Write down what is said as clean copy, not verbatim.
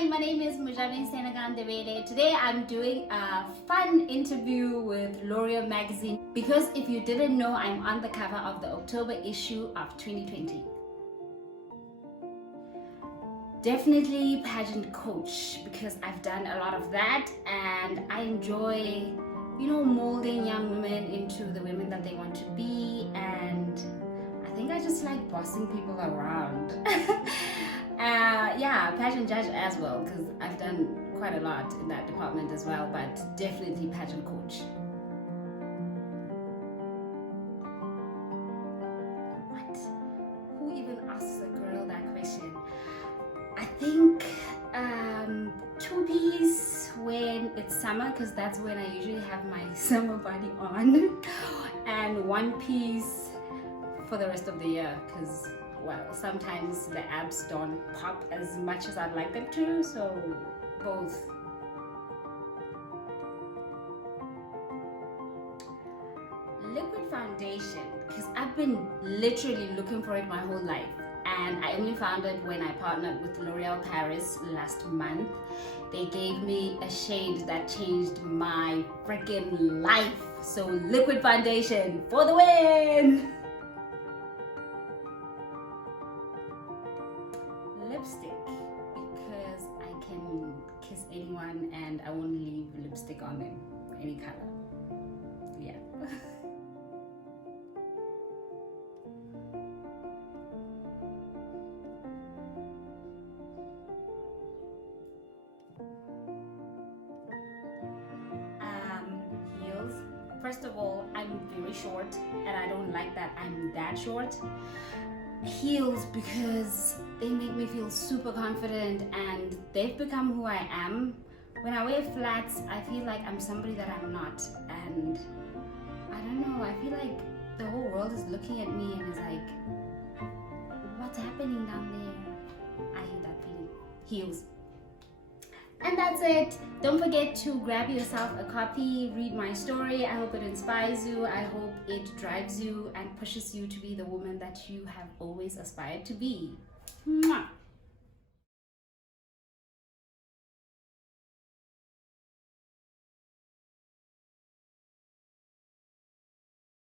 Hi, my name is Mojabeng Ndebele. Today I'm doing a fun interview with Lauriam magazine because if you didn't know, I'm on the cover of the October issue of 2020. Definitely pageant coach because I've done a lot of that and I enjoy, molding young women into the women that they want to be, and I think I just like bossing people around. Yeah, pageant judge as well because I've done quite a lot in that department as well, but definitely pageant coach. What? Who even asks a girl that question? I think two-piece when it's summer because that's when I usually have my summer body on, and one-piece for the rest of the year because, well, sometimes the abs don't pop as much as I'd like them to, so both. Liquid foundation, because I've been literally looking for it my whole life, and I only found it when I partnered with L'Oreal Paris last month. They gave me a shade that changed my freaking life. So liquid foundation for the win! Lipstick, because I can kiss anyone and I won't leave lipstick on them, any color. Yeah. Heels. First of all, I'm very short and I don't like that I'm that short. Heels because they make me feel super confident and they've become who I am. When I wear flats, I feel like I'm somebody that I'm not, and I don't know, I feel like the whole world is looking at me and is like, what's happening down there? I hate that feeling. Heels. And that's it. Don't forget to grab yourself a copy, read my story. I hope it inspires you. I hope it drives you and pushes you to be the woman that you have always aspired to be. Mwah.